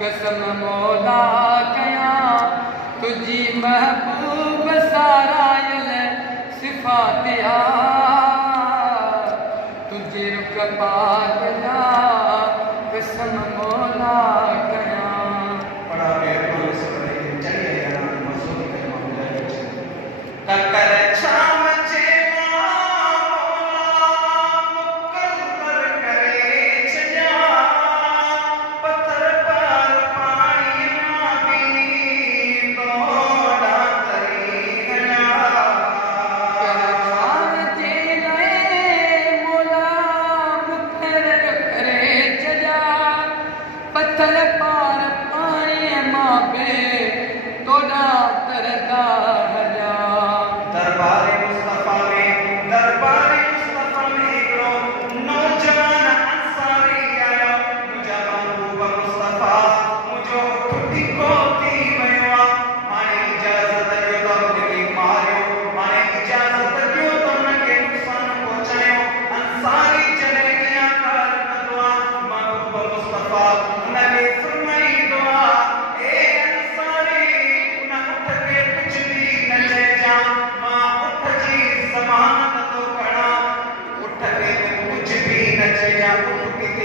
कसम मौला कया तुझी महबूब सारायल सिफातिया तुझी रुक पाक जा कसम मौला कया बड़ा मेहरबान से बड़े चले यार मजदूर के मामले तकर छाम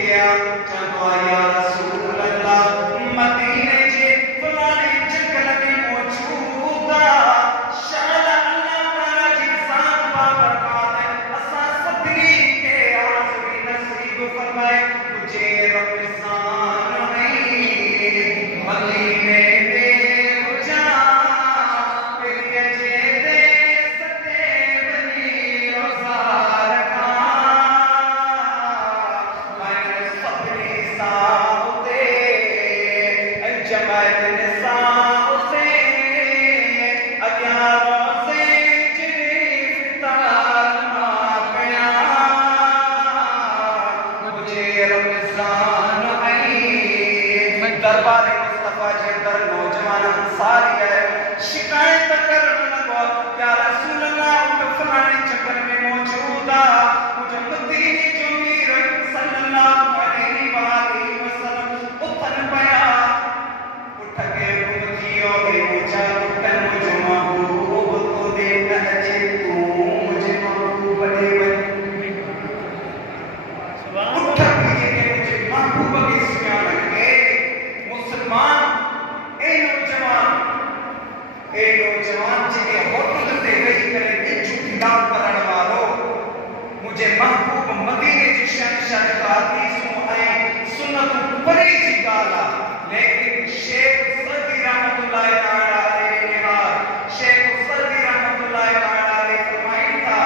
गया चंदो या रसूल अल्लाह मदीने जे फलाने जंगल में मौजूदा शाला अल्लाह ताला जी साथ बाबरकात असा सदरी के आखिरी नसीब फरमाए तुझे रमजान नहीं मदीने में मुझा फिर जे दे सके बनी रोजा रखा मैंने सदरी साउते जमात निसाओ से अग्यारों से जिफ्तार माकया मुझे रमजान आई दरबार मुस्तफा जे अंदर नौजवान अंसारी है शिकायत करने लगो या रसूल अल्लाह उठ फलाने चक्कर में मौजूदा मुझे मदीने जो मीर सल्लल्लाहु अलैहि वसल्लम उठन पया उठ के बुझियो के मुझा उठन मुझे महबूब तो दे अजे तू मुझे महबूब दे उठ के मुझे महबूब के सियान लगे मुसलमान ए नौजवान जिके होटल ते रही करे बिच खिलाफ करण वालो मुझे महबूब मदीने जी शहंशाह जकाती सु आए सुन्नत परी जी गाला लेकिन शेख सदी रहमतुल्लाह तआला अलैहि ने शेख सदी रहमतुल्लाह तआला अलैहि फरमाई था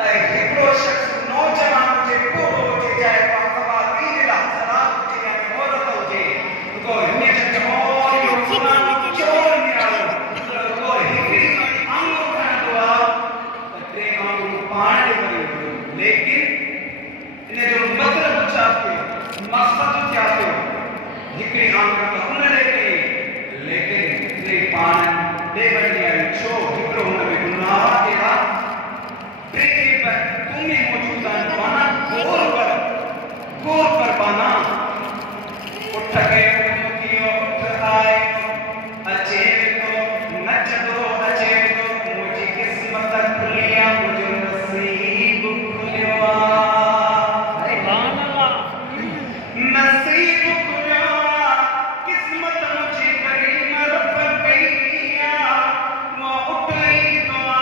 त एकड़ो शख्स नौजवान मुझे पूरो जे जाए खवातीन ला सलात जी ने औरत होजे तो हिने जमोर यो फलान चोर निरालो तो हिफी अंगो खांदो ते मां पाण करे लेकिन इने जो मतलब चाहते मकसद क्या थे हिकड़ी आंख का उन लेके लेकिन ते पाण दे बनिया छो हिकड़ो उन में गुनाह के बाद प्रेम पर तुम्हें मौजूदा बना गोर पर बना उठ के मुकियो उठ आए अचे तो नच दो अचे तो मुझी किस्मत खुलिया मुझे नसीब खुलिया नसीब खुलिया किस्मत मुझे करीम रब कईया वो उठई दुआ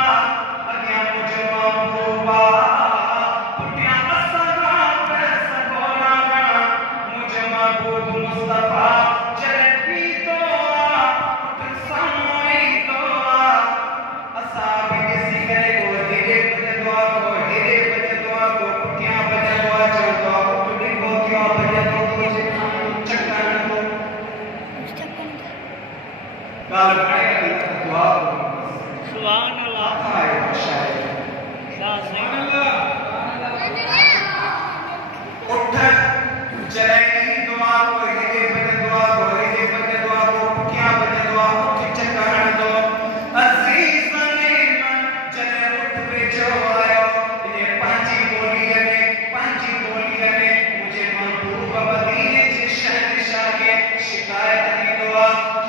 अग्या मुझे महबूबा पुटिया असगा पैसा गोला मुझे महबूब मुस्तफा चरती दुआ उठ सामोई दुआ असाब किसी करे को हेरे बजे दुआ को हेरे बजे दुआ को पुटिया बजे दुआ चल दुआ को देखो क्यों बजे तो तुझे चक्कर को गाल पड़े दुआ सुभान अल्लाह हाय शायद सुभान अल्लाह उठ जलाई दुआ को हेरे बजे दुआ को हेरे बजे दुआ को पुटिया बजे दुआ को चक्कर दो अजीज ने जले उठ पे जो आयो ये पांची बोली ने मुझे महबूब मदीने जी शहंशाह के शिकायत की दुआ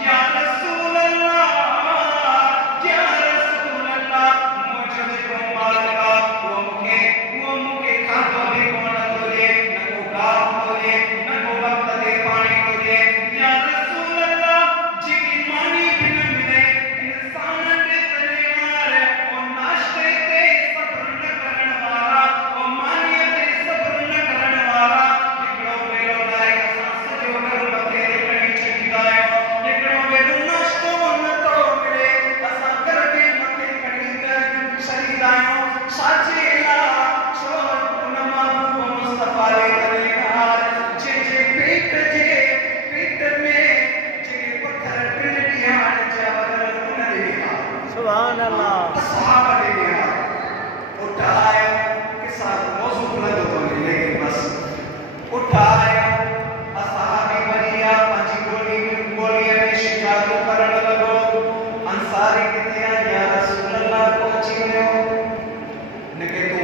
या रसूल अल्लाह मुझे को मारका वो मुके खातो भी कोन तो ले न को गाप तो ले न को वक्त दे पानी तो ले या रसूल अल्लाह जी की मानी बिन मिले इंसान ने तने मारे और नाश्ते ते सब्र न करन वाला और मानिए ते सब्र न करन वाला निकलो मेरो लाए सांस जो घर मथे कड़ी छकी दायो निकलो मेरो नाश्तो न तो मिले असा कर के मथे कड़ी छकी दायो साचेला छोड़ उनमा मुस्तफा ले करेगा जे पेट में जे पत्थर पिंडिया जावल उन देखा सुभान अल्लाह सहाबा ने देखा उठाया के साथ मौजू बुलंद तो नहीं लेकिन बस उठाया असहाबी बनिया पांच गोली में शिकार करने लगो अंसारी कितने या रसूल अल्लाह पहुंची गयो ने के तू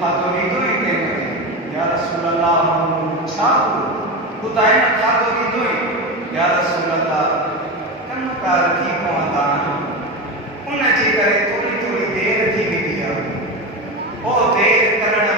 खातो नहीं तो के या रसूल अल्लाह छापू खुदाए न खातो नहीं तो या रसूल अल्लाह कम कार थी पहुंचा उन जे करे थोड़ी देर थी विधी ओ देर करण